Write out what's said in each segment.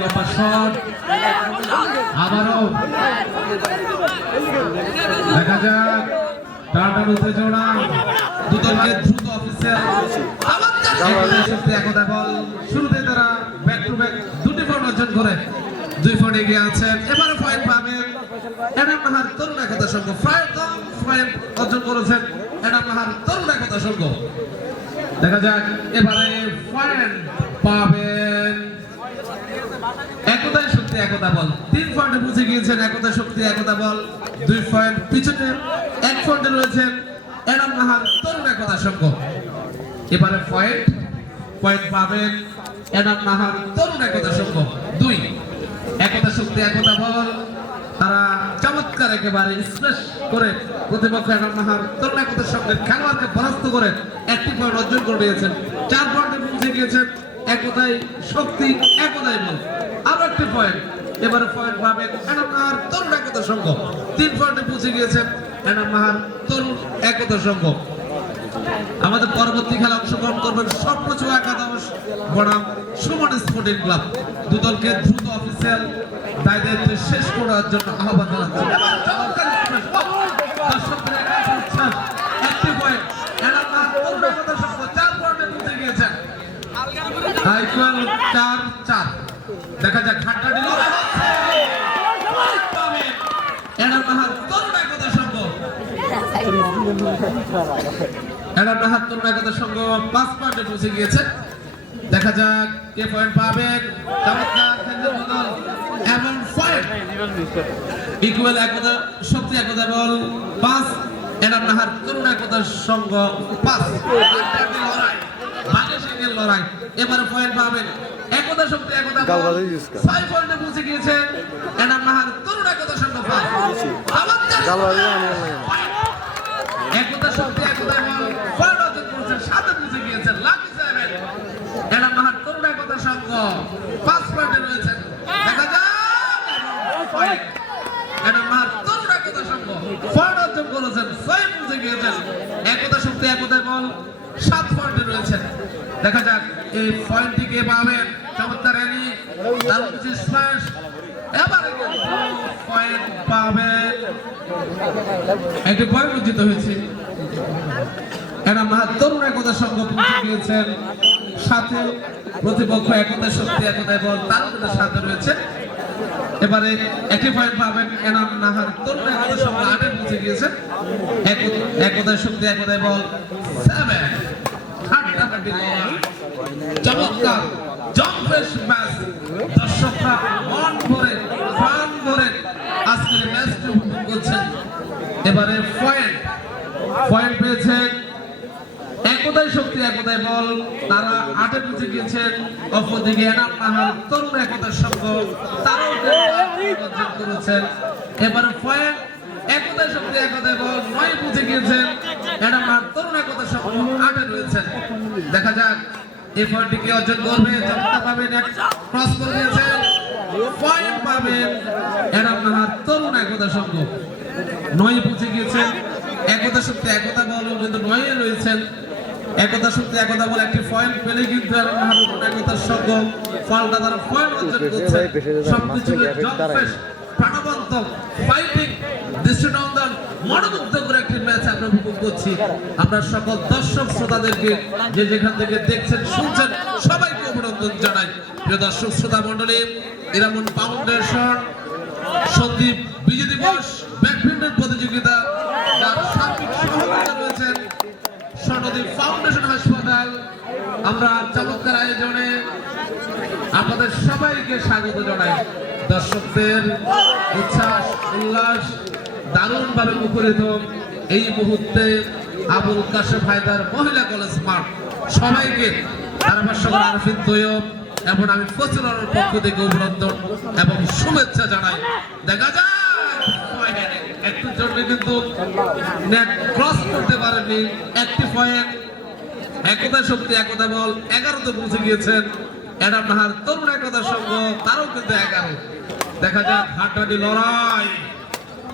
লম্বা আবারও। দেখা যাক টাটার উত্তেজনা দুদলকে দ্রুত অফিসিয়াল শুরুতে তারা ব্যাক টু ব্যাক দুটি পয়েন্ট অর্জন দুই পয়েন্ট এগিয়ে আছেন। এবারে পয়েন্ট পাবেন এনাম নাহার তরুণ একতা সংঘ। কম পয়েন্ট অর্জন করেছেন এনাম নাহার তরুণ একতা সংঘ। দেখা যাক, এবারে পয়েন্ট পাবেন একতাই শক্তি, একতা বল। তিন পয়েন্টে পৌঁছে গিয়েছেন একতা শক্তি, একতা বল। দুই পয়েন্ট পিছনে, এক পয়েন্টে রয়েছেন এনাম নাহার তরুণ একতা সংঘ। এবারে পয়েন্ট পয়েন্ট পাবেন এনাম নাহার তরুণ একতা সংঘ। দুই, একতা শক্তি, একতা বল। তারা চমৎকার একেবারে স্পেশ করে প্রতিপক্ষ এনাম নাহার তরুণ একতার সঙ্গে খেলোয়াড়কে পরাস্ত করে একটি পয়েন্ট অর্জন করে নিয়েছেন চার পয়েন্টে পৌঁছে গিয়েছেন একতাই শক্তি, একতাই বল আরও পয়েন্ট এবারে পয়েন্ট পাবেন তরুণ একতা সংঘ। তিন পয়েন্টে পৌঁছে গিয়েছেন তরুণ একতা সংঘ। আমাদের পরবর্তী খেলা অংশগ্রহণ করবেন স্বপ্নচু একাদশ বনাম সুমন স্পোর্টিং ক্লাব। দুদলকে দ্রুত অফিসিয়াল দায় দায়িত্ব শেষ করার জন্য আহ্বান জানাচ্ছি। দর্শকদের। একটি। এলাকার তরুণ একতা সংঘ চার পয়েন্টে পৌঁছে গিয়েছেন। আইকুয়াল চার চার। দেখা যাক ঘাটটা দিল। এলাকার তরুণ একতা সংঘ একতা সংঘ পাঁচ পয়েন্টে বল। পাঁচ। এনাম নাহার তরুণ একতা সংঘ পাঁচ। লড়াই। এবারে পয়েন্ট পাবেন। একতা শক্তি একতা কর। পৌঁছে গিয়েছে। এনাম নাহার তরুণ একতা। আমি লাগে একতা শক্তি একতা বল। ফল অর্জন করেছেন সাথে বুঝে গিয়েছেন লাকি সেভেন এনাম নাহার তরুণ একতা সংঘ পাঁচ পয়েন্টে রয়েছেন দেখা যাক। পয়েন্ট এনাম নাহার তরুণ একতা সংঘ ফল অর্জন করেছেন ছয় বুঝে গিয়েছেন। একতা শক্তি একতা বল। সাত পয়েন্টে রয়েছেন দেখা যাক এই পয়েন্টটি কে পাবেন চমৎকার তার কিছু স্ম্যাশ এবারে পয়েন্ট পাবেন একটি পয়েন্ট অর্জিত হয়েছে। এরা মাহাত তরুণ একতা সংঘ পৌঁছে গিয়েছেন সাথে প্রতিপক্ষ একতা শক্তি একতায় বল, তার সাথে রয়েছে। এবারে একটি পয়েন্ট পাবেন এনাম নাহার তরুণ একতা সংঘ আটে পৌঁছে গিয়েছেন। এক- একতায় শক্তি একতায় বল। চমৎকার জম্পেশ ম্যাচ দর্শকরা মন ভরে প্রাণ ভরে আজকের ম্যাচটি উপভোগ করছেন এবারে পয়েন্ট পয়েন্ট পেয়েছেন একতাই শক্তি একতাই বল তারা আটে পৌঁছে গিয়েছেন অপরদিকে তরুণ একতার সঙ্গ তারাও অর্জন করেছেন এবারে পয়েন্ট একতাই শক্তি একতাই বল নয় পৌঁছে গিয়েছেন এনাম তরুণ একতার সঙ্গ আটে রয়েছেন দেখা যাক এই পয়েন্টটি কে অর্জন করবে চমৎকার পাবেন এক ক্রস করে দিয়েছেন পয়েন্ট পাবেন। এনাম নাহার তরুণ একতা সঙ্গ নয় পৌঁছে গিয়েছেন। একতা শক্তি একতা বল কিন্তু নয়ে রয়েছেন। একতা শক্তি একতা বল একটি পয়েন্ট পেলে কিন্তু এনাম নাহার একতার সঙ্গ ফলটা তারা পয়েন্ট অর্জন করছে। সবকিছু জম্পেশ প্রাণবন্ত ফাইটিং দৃষ্টিনন্দন মনোমুগ্ধ করে একটি ম্যাচ আমরা উপভোগ করছি। আমরা সকল দর্শক শ্রোতাদেরকে যে যেখান থেকে দেখছেন, শুনছেন, সবাইকে অভিনন্দন জানাই। প্রিয় দর্শক শ্রোতা মন্ডলী ইরামন ফাউন্ডেশন সন্দীপ বিজয় দিবস ব্যাডমিন্টন প্রতিযোগিতা যার সার্বিক সহযোগিতা রয়েছেন স্বর্ণদ্বীপ ফাউন্ডেশন হাসপাতাল। আমরা চমৎকার আয়োজনে আপনাদের সবাইকে স্বাগত জানাই। দর্শকদের উচ্ছ্বাস, উল্লাস দারুণভাবে মুখরিত এই মুহূর্তে আবুল কাশেম হায়দার মহিলা কলেজ মাঠ সবাইকে ধারাভাষ্যকর আরফিন তৈয়ব এবং আমি প্রচুরের পক্ষ থেকে অভিনন্দন এবং শুভেচ্ছা জানাই। দেখা যায় একটু কিন্তু নেট ক্রস করতে পারেনি একটি পয়েন্ট একতা শক্তি, একতা বল, এগারোতে পৌঁছে গিয়েছেন এডাম নাহার তরুণ একতা সংঘ, তারও কিন্তু এগারো। দেখা যাক হাড্ডাহাড্ডি লড়াই।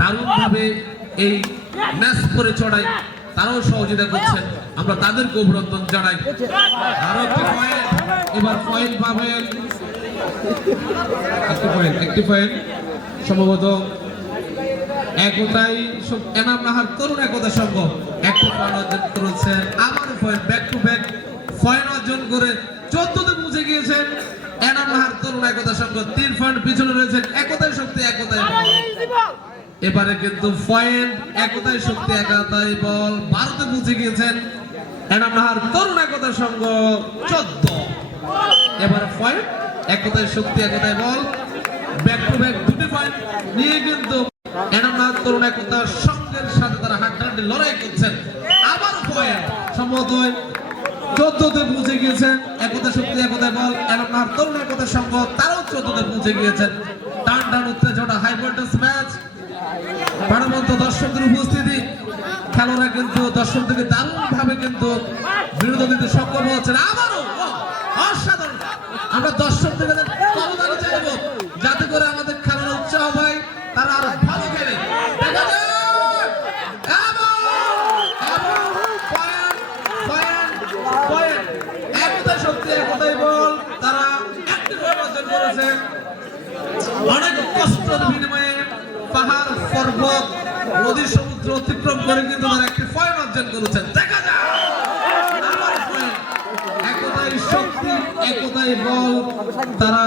দারুণ ভাবে এই ম্যাচ করে চড়াই, তারাও সহযোগিতা করছেন। আমরা তাদেরকে অভিনন্দন জানাই। পয়েন্ট এবার পয়েন্ট পাবেন একটি পয়েন্ট একটি পয়েন্ট সম্ভবত একতাই এনাম নাহার তরুণ একতা সংঘ একটা পয়েন্ট অর্জন করেছেন। আবারও point back to back point অর্জন করে চোদ্দতে পৌঁছে গিয়েছেন। এনাম নাহার তরুণ একতা সংঘ তিন পয়েন্ট পিছনে রয়েছেন। বল। এবারে কিন্তু পয়েন্ট একতাই শক্তি, একতাই বল। ভারতে পৌঁছে গিয়েছেন এনাম নাহার তরুণ একতা সংঘ, চোদ্দ। এবারে পয়েন্ট একতাই শক্তি, একতাই বল। ব্যাক টু ব্যাক দুটি পয়েন্ট নিয়ে কিন্তু তরুণ একতার সঙ্গের সাথে তারা হাড্ডাহাড্ডি লড়াই করছেন। আবার পয়েন্ট সম্ভবত চোদ্দতে পৌঁছে গিয়েছেন একতা শক্তি একতায় বল। এনামনাথ তরুণ একতার সঙ্গ তারাও চোদ্দতে পৌঁছে গিয়েছেন। টান টান, উত্তেজনা হাই ভোল্টেজ ম্যাচ প্রাণবন্ত দর্শকদের উপস্থিতি, খেলোয়াড়রা কিন্তু দর্শকদেরকে দারুণ ভাবে কিন্তু বিরোধ দিতে সক্ষম হচ্ছেন আবারও অসাধারণ। আমরা দর্শকদের করদানি চাইব, যাতে করে আমাদের খেলার উৎসাহ হয় তারা আরও ভালো খেলে। দেখা একতাই বল, তারা অনেক কষ্টের বিনিময়ে পাহাড় পর্বত, নদী সমুদ্র অতিক্রম করে কিন্তু তারা একটি পয়েন্ট অর্জন করেছেন দেখা point। একতাই শক্তি, একতাই বল, তারা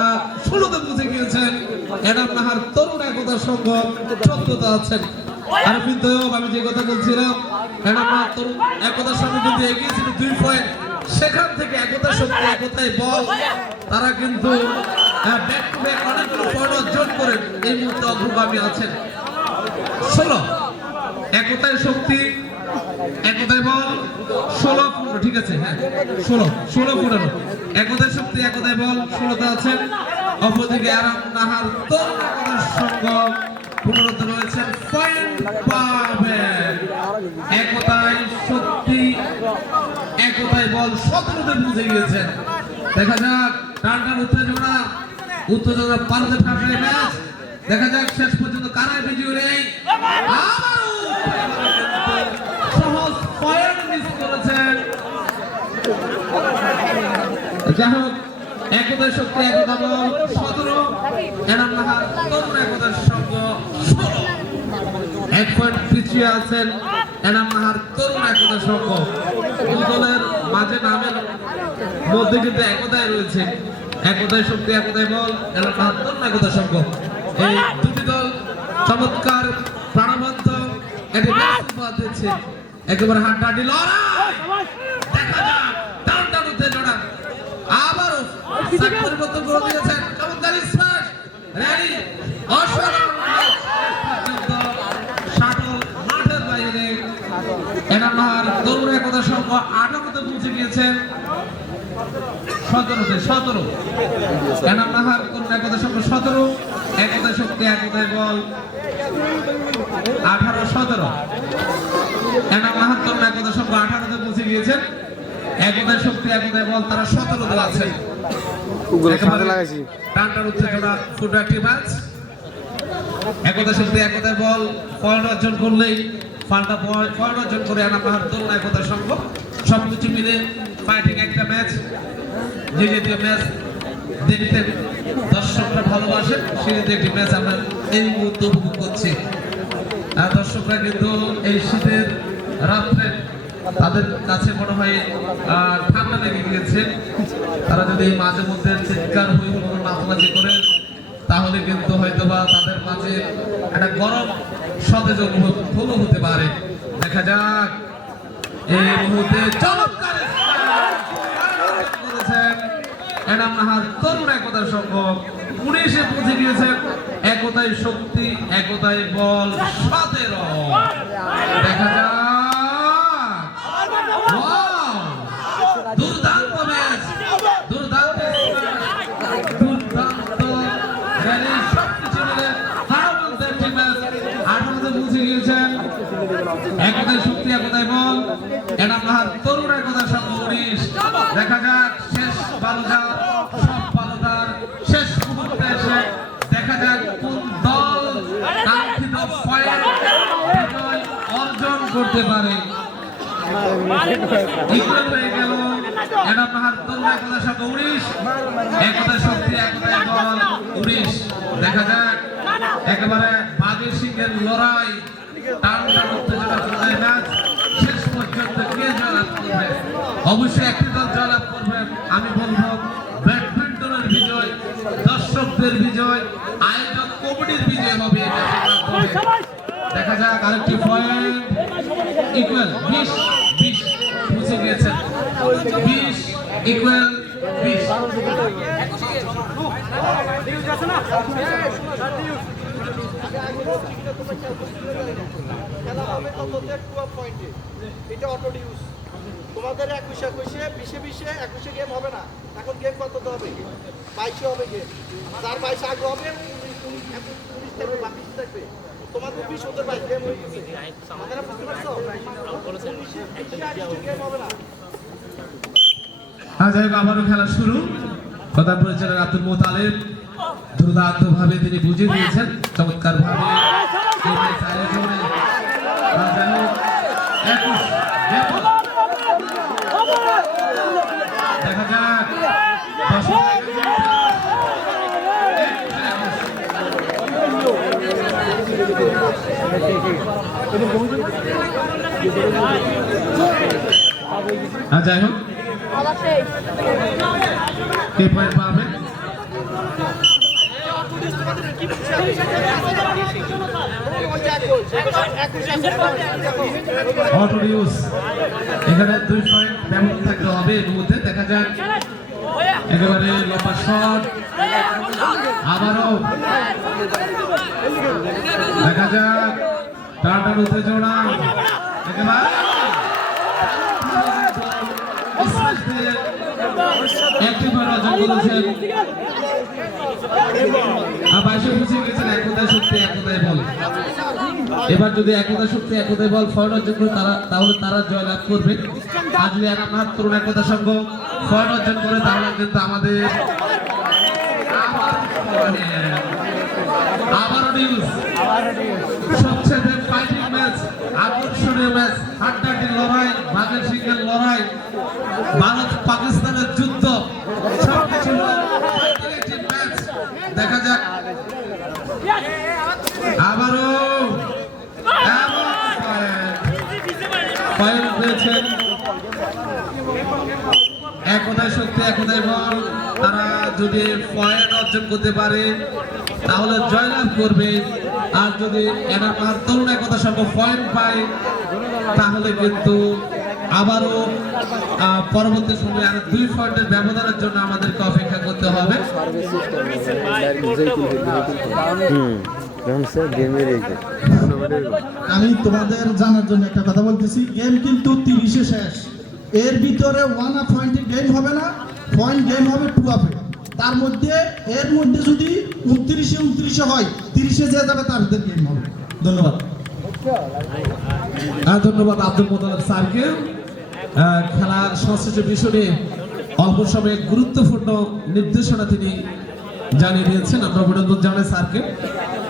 ষোলোতে পৌঁছে গিয়েছেন। এনাম নাহার তরুণ একতা সংঘ চোদ্দতে আছেন। আর কিন্তু আমি যে কথা বলছিলাম, এনাম নাহার তরুণ একতার সঙ্গে কিন্তু এগিয়েছিল দুই পয়েন্ট সেখান থেকে একতা শক্তি, একতাই বল, তারা কিন্তু ব্যাক অনেকগুলো পয়েন্ট অর্জন করে এই মুহূর্তে অগ্রগামী আছেন। ষোলো। একতাই শক্তি, একতাই বল, ষোলো পনেরো, ঠিক আছে হ্যাঁ ষোলো ষোলো পনেরো। একতাই শক্তি, একতাই বল, ষোলোতে আছেন। অপরদিকে আরাম, নাহার তরুণ সঙ্গ। পনেরোতে রয়েছেন পয়েন্ট পাবেন একতাই শক্তি, একতাই বল, সতেরোতে পৌঁছে গিয়েছেন দেখা যাক, টান টান, উত্তেজনা। উত্তেজনা পাল্টে থাকলে ম্যাচ। দেখা যাক শেষ পর্যন্ত কারাই বিজয়ী নেই সহজ মিস করেছেন। হোক শক্তি একতা বল সতেরো। এনাম তরুণ এক আছেন একতা সঙ্গ। মাঝে নামের মধ্যে কিন্তু রয়েছে। শক্তি একতায় বল, এনাম তরুণ একতা সঙ্গ। এই দুটি দল চমৎকার, প্রাণবন্ত, একটি ম্যাচ দিচ্ছে। একেবারে হাড্ডাহাড্ডি লড়াই। দেখা যাক, টান টান উত্তেজনা আবারও সাইড পরিবর্তন করে দিয়েছেন চমৎকার স্মাশ র্যালি অসাধারণ শাটল মাঠের বাইরে। এনাম নাহার তরুণ একতা সংঘ আঠারোতে পৌঁছে গিয়েছেন সতেরোতে সতেরো। এনাম নাহার তরুণ একতা সংঘ সতেরো। একতা শক্তি একতায় বল। আঠারো সতেরো। এনাম নাহার তরুণ একতা সংঘ আঠারোতে পৌঁছে গিয়েছেন। একতায় শক্তি একতায় বল তারা সতেরোতে লাগাইছি। টানটার উত্তেজনা ছোট একটি ম্যাচ। একতা শক্তি একতায় বল পয়েন্ট অর্জন করলেই পাল্টা পয়েন্ট অর্জন করে আনা পাহাড় তরুণ একতা সংঘ সবকিছু মিলে ফাইটিং একটা ম্যাচ। যে জাতীয় ম্যাচ দেখতে দর্শকরা ভালোবাসে সেই জাতীয় একটি ম্যাচ আমরা এই মুহূর্তে উপভোগ করছি। আর দর্শকরা কিন্তু এই শীতের রাত্রে তাদের কাছে মনে হয় ঠান্ডা লেগে গিয়েছে। তারা যদি মাঝে মধ্যে চিৎকার হুল্লোড়, নাচানাচি করে, তাহলে কিন্তু হয়তো বা তাদের মাঝে একটা গরম সতেজ অনুভব হতে পারে দেখা যাক, এই মুহূর্তে চমৎকার নাহার তরুণ একতাই শক্তি একতায় বল সাথে দেখা যাক। করতে পারে। দেখা যাক। একেবারে লড়াই। কে করবে? অবশ্যই একটি দল জয়লাভ করবে। আমি বলব, ব্যাডমিন্টনের বিজয়, দর্শকদের বিজয়, আয়োজক কমিটির বিজয় হবে। দেখা যাক আরেকটি পয়েন্ট ইকুয়াল বিশ বিশ, বুঝে গিয়েছেন বিশ ইকুয়াল বিশ। খেলা হবে পয়েন্টে এটা তোমাদের একুশে একুশে বিশে বিশে একুশে গেম হবে না। এখন গেম কত হবে? বাইশে হবে গেম। যার বাইশে আগে হবে উনিশ উনিশ একুশ উনিশ থাকবে বা বিশ থাকবে তোমাদের বিশ ওদের বাইশ গেম হয়ে গেছে বুঝতে পারছ? হোক আবারও খেলা শুরু। প্রধান পরিচালক আব্দুল মোতালেব দুর্দান্ত ভাবে তিনি বুঝিয়ে দিয়েছেন। চমৎকার ভাবে এই ম্যাচ আয়োজনে আজ যাই হোক, একুশ ব্যাপক। দেখা যাক দর্শক আর যাই হোক। কে পয়েন্ট পাবে অটো নিউজ এখানে দুই পয়েন্ট ব্যবহার থাকতে হবে, এর মধ্যে দেখা যাক। একেবারে লম্বা শট আবারও। দেখা যাক। টাটার উত্তেজনা। একেবারে স্ম্যাশ দিয়ে একটি অর্জন করেছেন বাইশে বুঝে গেছেন একতায় শক্তি একতায় বল। এবার যদি একতা শক্তি একতায় বল ফয়েন অর্জন করে তারা তাহলে তারা জয়লাভ করবে। আর যদি তরুণ একতা সংঘ ফয়েন অর্জন করে তাহলে কিন্তু আমাদের আবারও নিউজ সবচেয়ে ফাইটিং ম্যাচ আকর্ষণীয় ম্যাচ হাড্ডাহাড্ডি লড়াই বাঘের সিংহের লড়াই ভারত পাকিস্তানের যুদ্ধ। একটি ম্যাচ দেখা যাক। আবারও পেয়েছেন একতায় শক্তি একতায় বল। তারা যদি পয়েন্ট অর্জন করতে পারে, তাহলে জয়লাভ করবে। আর যদি এনার তরুণ একতা সঙ্গ পয়েন্ট পায়, তাহলে কিন্তু আবারও পরবর্তী সময়ে আর দুই পয়েন্টের ব্যবধানের জন্য আমাদেরকে অপেক্ষা করতে হবে। আমি তোমাদের জানার জন্য একটা কথা বলতেছি গেম কিন্তু তিরিশে শেষ। এর ভিতরে ওয়ান আপ পয়েন্টে গেম হবে না পয়েন্ট গেম হবে টু আপে তার মধ্যে এর মধ্যে যদি উনত্রিশে উনত্রিশে হয় তিরিশে যে যাবে তার ভিতরে গেম হবে। ধন্যবাদ। আহ, ধন্যবাদ আব্দুল মোতালেব স্যারকে। খেলার সংশ্লিষ্ট বিষয়ে অল্প সময়ে গুরুত্বপূর্ণ নির্দেশনা তিনি জানিয়ে দিয়েছেন। আমরা অভিনন্দন জানাই স্যারকে।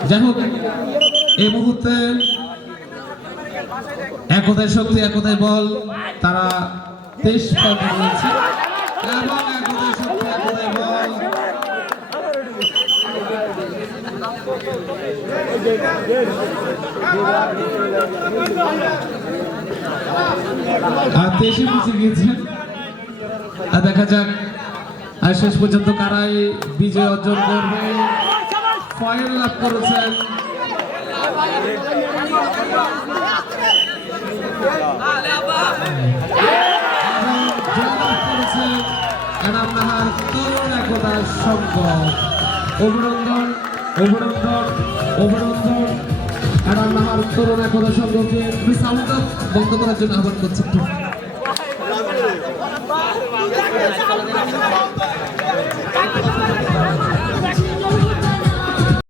যাই হোক, এই মুহূর্তে একতায় শক্তি একতায় বল, তারা তেইশ একতায় বল। দেশে বুঝে গিয়েছেন আর দেখা যাক আর শেষ পর্যন্ত কারাই বিজয় অর্জন করবে। ফাইনাল লাভ করেছেন। অভিনন্দন অভিনন্দন অভিনন্দন। এনাম নাহার তরুণ একতা সংঘকে সাউন্ড বন্ধ করার জন্য আহ্বান করছি।